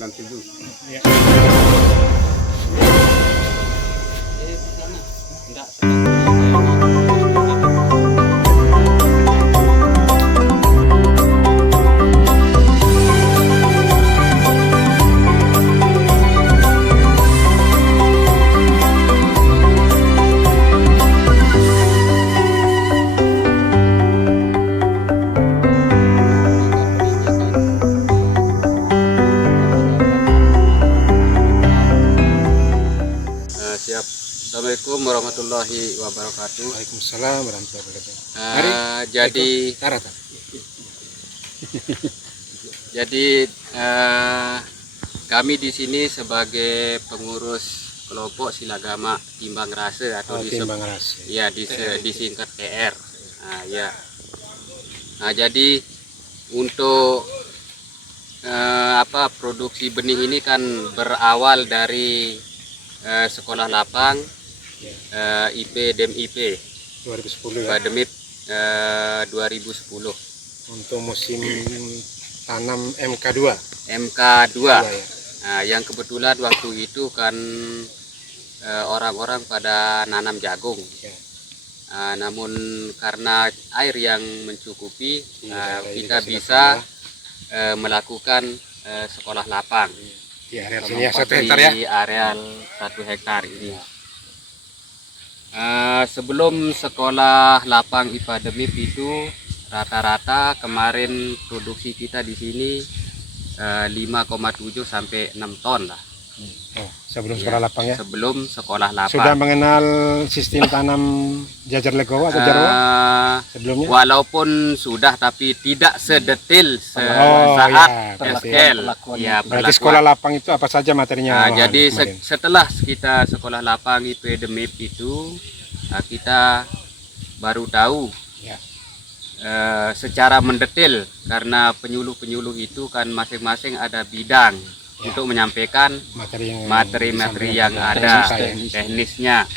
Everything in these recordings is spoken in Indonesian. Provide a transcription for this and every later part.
97. Ya. Siap. Assalamualaikum warahmatullahi wabarakatuh. Waalaikumsalam warahmatullahi wabarakatuh. Jadi kami di sini sebagai pengurus kelompok Silagama Timbang Rase atau Timbang Rase. Ya disingkat TR. Ya. Nah, jadi untuk produksi benih ini kan berawal dari sekolah lapang IP Dem IP 2010 ya. Pademit 2010 Untuk musim tanam MK2. MK2 ya. Nah, yang kebetulan waktu itu kan orang-orang pada nanam jagung Ya. Namun karena air yang mencukupi kita irigasi bisa lapang, melakukan sekolah lapang di area sini ya 1 hektar ya. di areal 1 hektar ini. Sebelum sekolah lapang IPA Demip itu rata-rata kemarin produksi kita di sini 5,7 sampai 6 ton lah. Sebelum sekolah lapang ya. Sebelum sekolah lapang. Sudah mengenal sistem tanam jajar legowo atau jarwo sebelumnya? Walaupun sudah, tapi tidak sedetail ya, saat SKL. Ya, berarti sekolah lapang itu apa saja materinya? Jadi setelah kita sekolah lapang IP Demip itu kita baru tahu ya. Secara mendetail, karena penyuluh-penyuluh itu kan masing-masing ada bidang untuk menyampaikan materi-materi yang ada, teknisnya.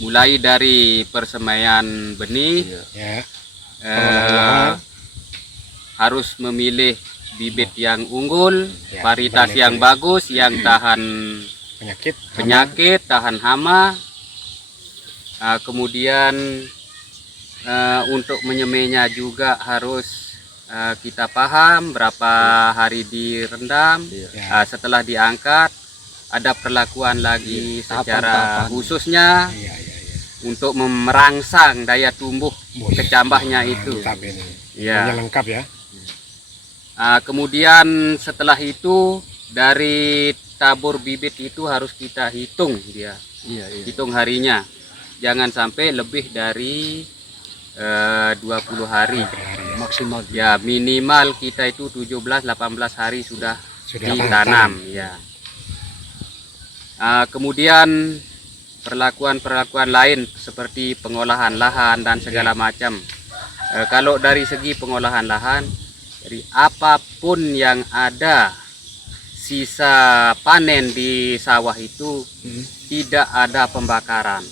Mulai dari persemaian benih, harus memilih bibit yang unggul, varietas yang bagus, yang tahan penyakit, tahan hama. Kemudian untuk menyemainya juga harus kita paham berapa hari direndam. Setelah diangkat ada perlakuan lagi secara khususnya untuk merangsang daya tumbuh kecambahnya itu. Ya. Lengkap ya. Kemudian setelah itu dari tabur bibit itu harus kita hitung dia, hitung harinya, jangan sampai lebih dari 20 hari maksimal. Ya, minimal kita itu 17-18 hari sudah ditanam ya. Kemudian perlakuan lain seperti pengolahan lahan dan segala macam. Kalau dari segi pengolahan lahan, dari apapun yang ada sisa panen di sawah itu tidak ada pembakaran.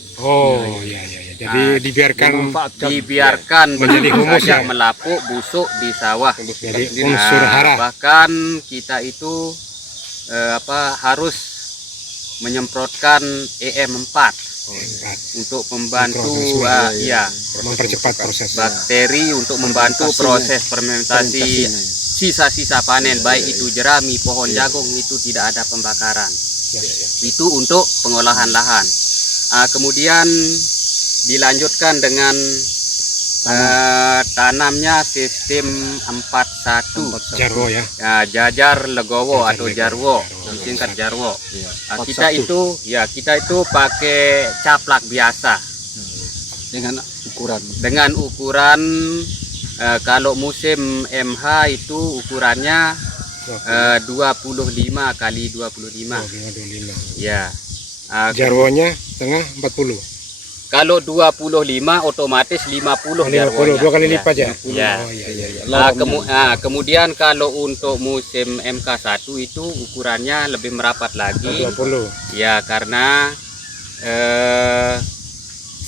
Jadi dibiarkan menjadi humus yang melapuk busuk di sawah. Jadi unsur hara. Bahkan kita itu harus menyemprotkan EM4 untuk membantu mempercepat proses bakteri, untuk membantu proses fermentasi sisa-sisa panen, baik itu jerami, pohon jagung, itu tidak ada pembakaran. Itu untuk pengolahan lahan. Kemudian dilanjutkan dengan tanamnya sistem 41 jarwo ya. Jajar legowo atau jarwo, disingkat jarwo. Kita itu pakai caplak biasa dengan ukuran kalau musim MH itu ukurannya 25 kali 25. Ya. Jarwonya tengah 40. Kalau 25 otomatis 50 jarwonya. 2 kali lipat ya. Kemudian kalau untuk musim MK1 itu ukurannya lebih merapat lagi. 20. Ya, karena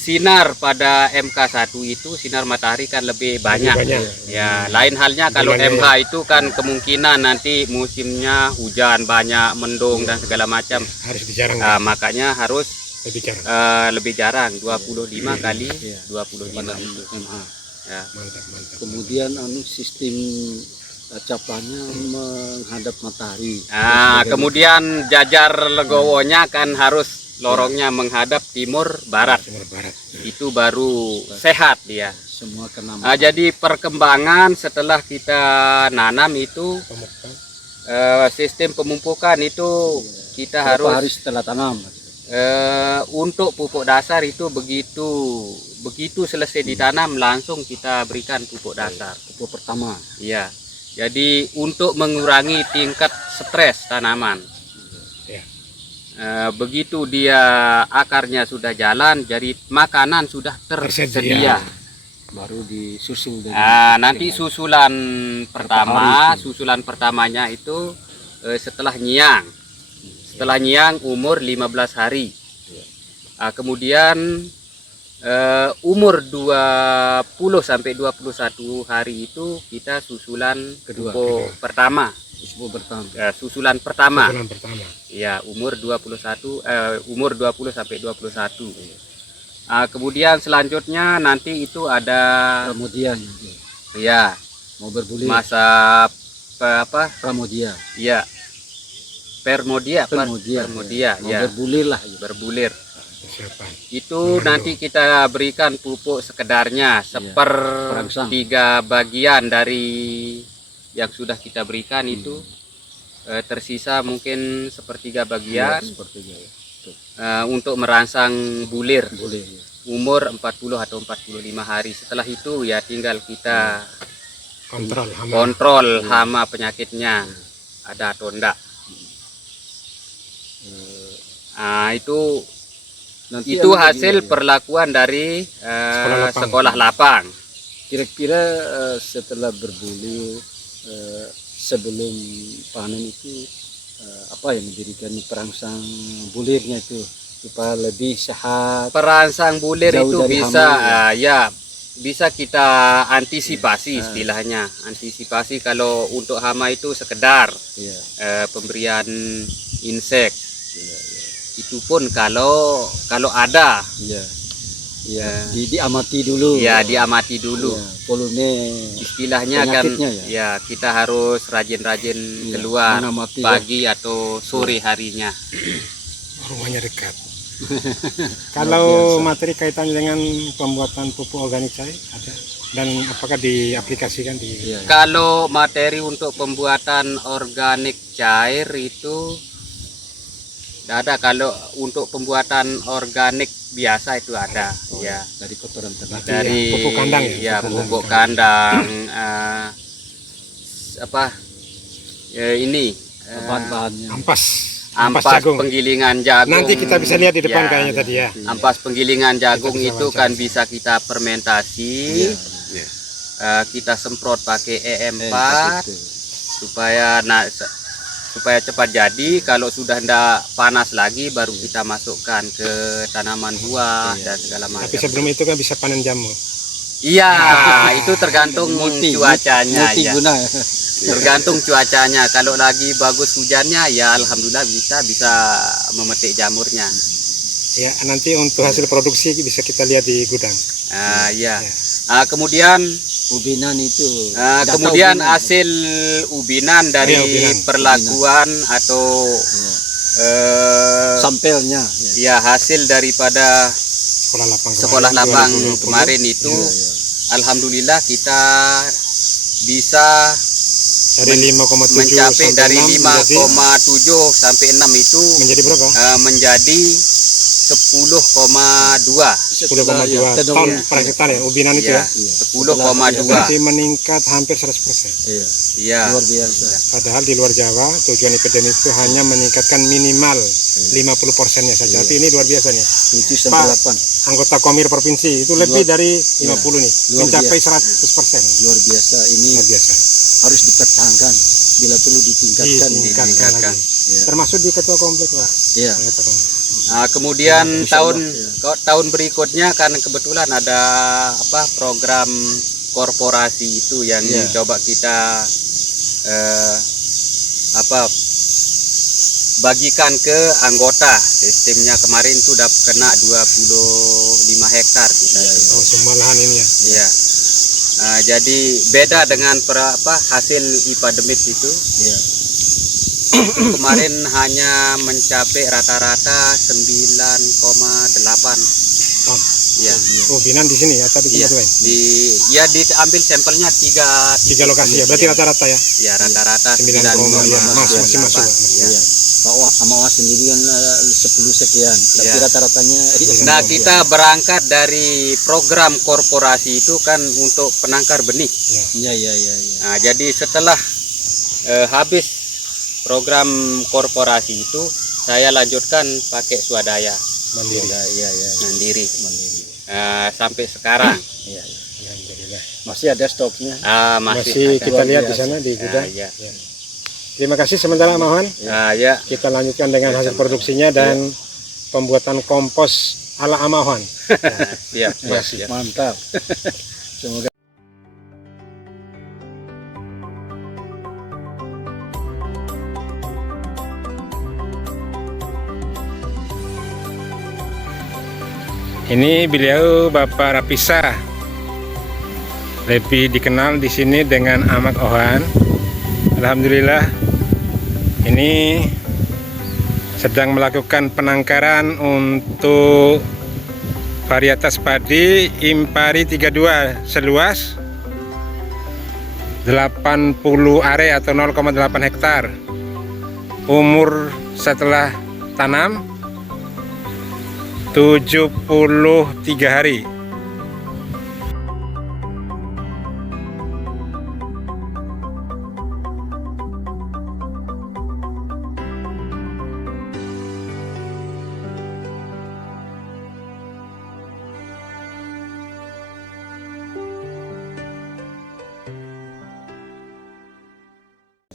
sinar pada MK1 itu sinar matahari kan lebih banyak. Ya, lain halnya kalau MH itu kan kemungkinan nanti musimnya hujan banyak, mendung dan segala macam. Harus dijarang. Makanya harus lebih jarang 25 kali 25 itu. Ya. Mantap. Kemudian sistem capannya menghadap matahari. Kemudian jajar legowonya kan harus lorongnya menghadap timur barat. Itu baru sehat dia. Semua kena. Jadi perkembangan setelah kita nanam itu sistem pemumpukan itu kita harus hari setelah tanam. Untuk pupuk dasar itu begitu selesai ditanam langsung kita berikan pupuk dasar. Pupuk pertama. Iya. Jadi untuk mengurangi tingkat stres tanaman. Begitu dia akarnya sudah jalan, jadi makanan sudah tersedia. Baru disusul. Nanti susulan pertamanya itu setelah nyiang. Setelah nyiang umur 15 hari. Kemudian umur 20 sampai 21 hari itu kita susulan pupuk pertama. Susulan pertama. Ya, umur 20 sampai 21. Kemudian selanjutnya nanti itu ada pramodia. Ya. Mau berbulir. Masa pramodia. Iya. Permodia ya. Berbulir lah. Berbulir. Itu nanti kita berikan pupuk sekedarnya sepertiga bagian dari yang sudah kita berikan itu tersisa mungkin sepertiga bagian untuk merangsang bulir. Umur 40 atau 45 hari. Setelah itu ya tinggal kita kontrol hama penyakitnya ada atau enggak. Itu hasil perlakuan dari sekolah lapang. Kira-kira setelah berbulir sebelum panen itu apa yang menjadikan perangsang bulirnya itu supaya lebih sehat? Perangsang bulir itu bisa kita antisipasi istilahnya. Antisipasi kalau untuk hama itu sekedar pemberian insek. Itu pun kalau ada diamati dulu. Diamati dulu. Volume istilahnya kan kita harus rajin-rajin keluar pagi atau sore harinya. Rumahnya dekat. Kalau materi kaitannya dengan pembuatan pupuk organik cair ada, dan apakah diaplikasikan di? Kalau materi untuk pembuatan organik cair itu ada. Kalau untuk pembuatan organik biasa itu ada. Dari kotoran ternak. Dari pupuk kandang pupuk kandang. Bahan-bahannya. Ampas penggilingan jagung. Nanti kita bisa lihat di depan kayaknya tadi ya. Ampas penggilingan jagung itu kan bisa kita fermentasi. Kita semprot pakai E4 supaya cepat jadi. Kalau sudah tidak panas lagi baru kita masukkan ke tanaman buah dan segala macam. Tapi sebelum itu kan bisa panen jamu. Iya, itu tergantung cuacanya ya. Tergantung cuacanya. Kalau lagi bagus hujannya ya alhamdulillah bisa memetik jamurnya. Ya, nanti untuk hasil produksi bisa kita lihat di gudang. Kemudian ubinan itu. Kemudian hasil ubinan dari perlakuan atau sampelnya. Ya, hasil daripada sekolah lapang kemarin itu alhamdulillah kita bisa mencapai dari 5,7 sampai 6 itu menjadi berapa? Menjadi 10,2 ton per hektar ya, ubinan itu ya. 10,2. Berarti meningkat hampir 100%. Iya. Luar biasa. Padahal di luar Jawa tujuan epidemi itu hanya meningkatkan minimal 50%-nya saja. Tapi ini luar biasa nih. 7 sampai 8. Anggota Komir provinsi itu lebih dari 50 nih, mencapai 100%. Luar biasa. Ini luar biasa. Harus dipertahankan, bila perlu ditingkatkan. Termasuk di ketua komplek Pak. Kemudian Insya Allah, tahun berikutnya karena kebetulan ada program korporasi itu yang coba kita bagikan ke anggota. Sistemnya kemarin itu udah kena 25 hektar kita. Oh, semua lahan ini ya. Iya. Jadi beda dengan hasil IPA Demit itu. Iya. Kemarin hanya mencapai rata-rata 9,8 Ton. Iya. Oh, binan di sini ya, tadi Iya. kita Diambil sampelnya tiga lokasi ya. Berarti rata-rata ya. Ya rata-rata 9,8. Iya, masih masuk. Iya. Pak Wah sendiri kan 10 sekian, tapi Iya. rata-ratanya Nah, kita berangkat dari program korporasi itu kan untuk penangkar benih. Iya. Nah, jadi setelah habis program korporasi itu, saya lanjutkan pakai swadaya mandiri. Sampai sekarang. Iya. Alhamdulillah. Masih ada stoknya. Masih ada. kita lihat di biasa. sana di gudang. Iya. Ya. Terima kasih sementara Mawan. Ya. Kita lanjutkan dengan hasil produksinya dan pembuatan kompos ala Amawan. Siap. Mantap. Semoga Ini beliau Bapak Rapisa, lebih dikenal di sini dengan Amak Ohan. Alhamdulillah, ini sedang melakukan penangkaran untuk varietas padi Impari 32 seluas 80 are atau 0,8 hektar. Umur setelah tanam 73 hari.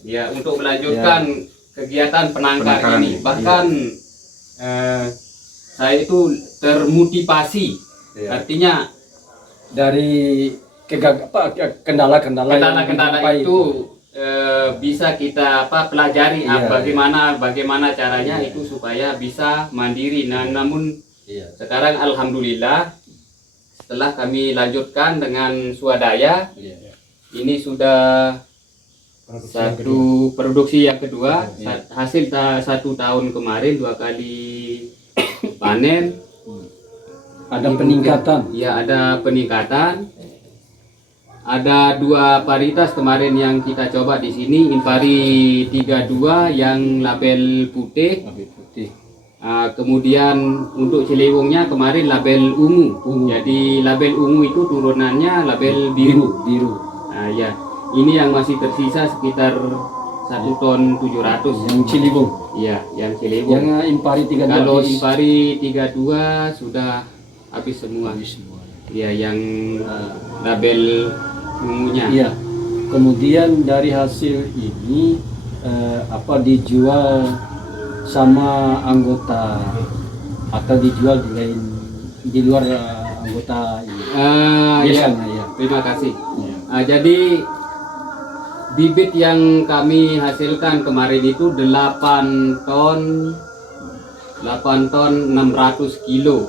Ya, untuk melanjutkan kegiatan penangkar ini, bahkan saya itu termotivasi, artinya dari kendala-kendala itu bisa kita pelajari bagaimana caranya itu supaya bisa mandiri. Nah, namun sekarang alhamdulillah setelah kami lanjutkan dengan swadaya, ini sudah produksi yang kedua. Hasil 1 tahun kemarin 2 kali panen. ada peningkatan. Ya, ada peningkatan. Ada 2 varietas kemarin yang kita coba di sini, Impari 32 yang label putih. Kemudian untuk Ciliwungnya kemarin label ungu. Jadi label ungu itu turunannya label biru. Ya, ini yang masih tersisa sekitar 1 ton 700. Yang Ciliwung. Iya, yang Ciliwung. Yang Impari 32. Kalau Impari 32 sudah habis semua. Iya, yang label ungunya. Iya. Kemudian dari hasil ini dijual sama anggota atau dijual di luar anggota ini? Biasanya ya. Terima kasih. Ya. Jadi bibit yang kami hasilkan kemarin itu 8 ton 600 kilo.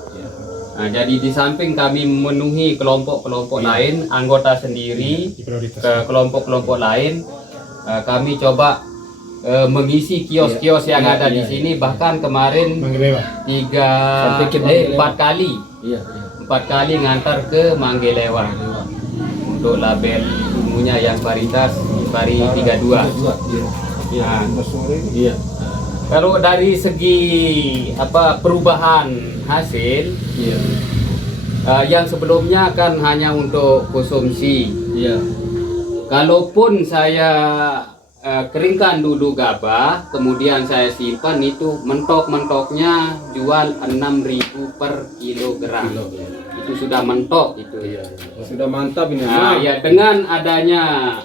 Nah, jadi di samping kami memenuhi kelompok-kelompok lain, anggota sendiri ke kelompok-kelompok lain, kami coba mengisi kios-kios yang ada di sini. Bahkan kemarin 4 kali 4 kali ngantar ke Manggelewa untuk label ungunya yang varietas Impari 32. Nah, kalau dari segi perubahan hasil, yang sebelumnya kan hanya untuk konsumsi. Kalaupun saya keringkan dulu gabah, kemudian saya simpan, itu mentok-mentoknya jual 6.000 per kilogram. Itu sudah mentok itu. Sudah mantap ini. Nah, ya dengan adanya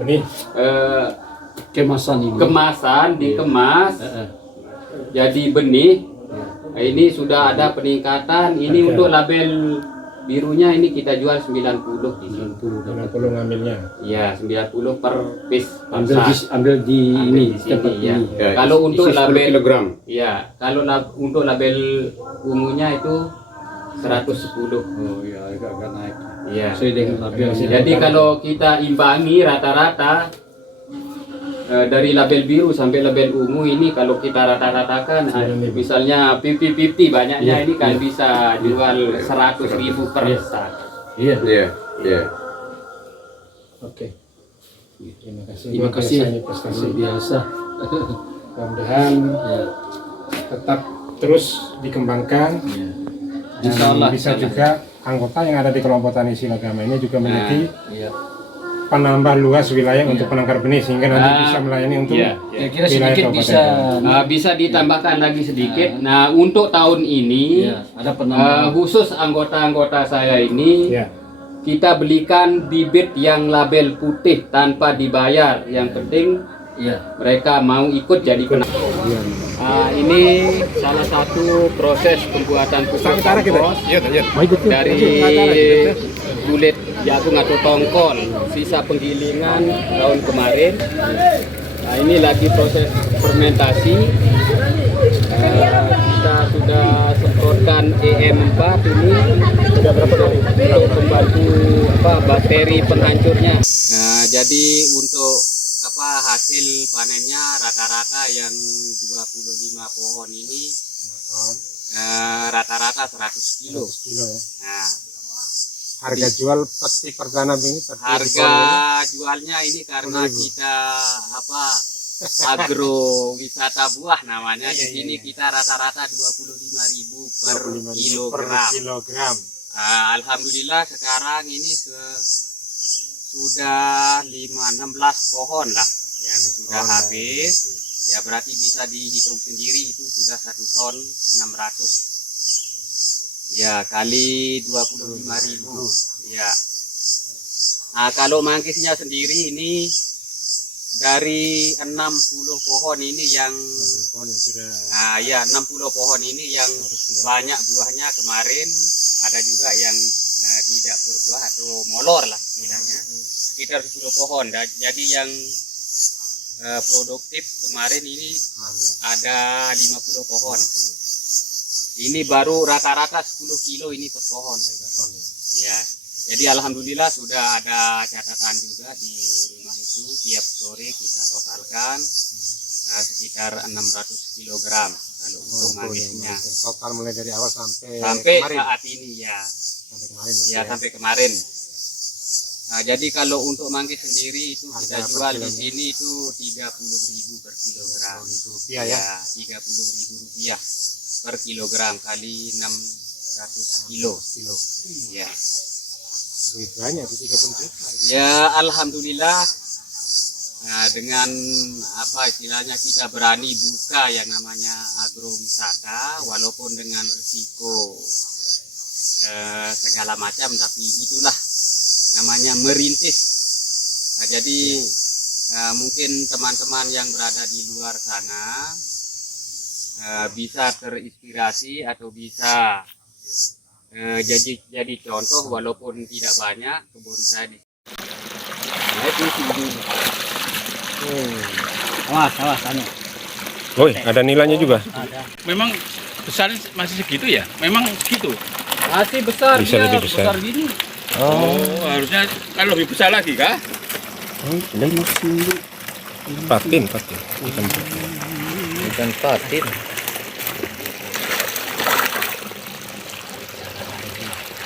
Benih. Kemasan ini. Kemasan dikemas jadi benih. Ini sudah ada peningkatan. Ini untuk label birunya ini kita jual 90 di sini. 90 ngambilnya. Iya, 90 per piece. Ambil di ini di sini, tempat ya. ini. Ya, Kalau untuk isi 10 label kilogram. Iya, kalau untuk label ungunya itu 110. Oh iya, agak naik. Iya. Sesuai dengan label. Jadi kalau kita imbangi rata-rata dari label biru sampai label ungu ini kalau kita rata-ratakan misalnya 50-50 banyaknya ini kan bisa jual 100.000 per sak. Iya. Iya, iya. Oke. Terima kasih. Terima kasih. Ini prestasi. Luar biasa. Mudah-mudahan tetap terus dikembangkan. Iya. Dan Insyaallah. bisa juga anggota yang ada di kelompok tani silagama ini juga memiliki Iya. penambah luas wilayah untuk penangkar benih sehingga nanti bisa melayani untuk Iya. Kira-kira wilayah sedikit kabupaten bisa. Bisa ditambahkan lagi sedikit. Nah, untuk tahun ini Iya, ada penambahan. khusus anggota-anggota saya ini Ya. kita belikan bibit yang label putih tanpa dibayar. Yang penting Iya. mereka mau ikut jadi penangkar. Ini salah satu proses pembuatan pupuk kompos dari kulit jagung atau tongkol sisa penggilingan tahun kemarin. Nah, ini lagi proses fermentasi. Kita sudah semprotkan EM4 ini sudah berapa kali untuk membantu bakteri penghancurnya. Nah, jadi untuk hasil panennya rata-rata yang 25 pohon ini rata-rata 100 kilo. Kilo ya. Nah, Harga jual peti perdana ini harga jualnya ini karena kita agro wisata buah namanya. Di sini kita rata-rata 25.000 per kilogram. Alhamdulillah sekarang ini sudah 16 pohon lah yang sudah habis. Ya berarti bisa dihitung sendiri itu sudah 1 ton 600. Ya kali 25.000. Ya. Nah, kalau manggisnya sendiri ini dari 60 pohon ini yang sudah 60 pohon ini yang banyak buahnya kemarin, ada juga yang tidak berbuah atau molor lah istilahnya. Sekitar 10 pohon. Jadi yang produktif kemarin ini ada 50 pohon. Ini baru rata-rata 10 kilo ini per pohon. Ya. Jadi alhamdulillah sudah ada catatan juga di rumah itu, tiap sore kita totalkan sekitar 600 kilogram kalau untuk manggisnya. Total mulai dari awal sampai kemarin. Saat ini ya. Sampai kemarin. Sampai kemarin. Nah, jadi kalau untuk manggis sendiri itu kita jual di sini itu 30.000 per kilogram. Rupiah ya. 30.000 rupiah per kilogram kali 600 kilo. Ya. Begitu banyak itu 30 juta. Ya alhamdulillah. Nah, dengan istilahnya kita berani buka yang namanya agrowisata walaupun dengan risiko segala macam, tapi itulah namanya merintis. Nah, jadi mungkin teman-teman yang berada di luar sana bisa terinspirasi atau bisa jadi contoh walaupun tidak banyak kebun saya di. Nah, itu Awas anu. Woi, ada nilainya juga. Memang besarnya masih segitu ya? Memang segitu? masih besar, Bisa dia lebih besar. gini. Oh, harusnya kan lebih besar lagi kah? Patin. Ikan patin.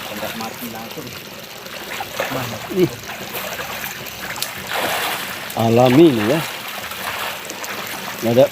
Tidak mati langsung. Alami ya. Nggak ada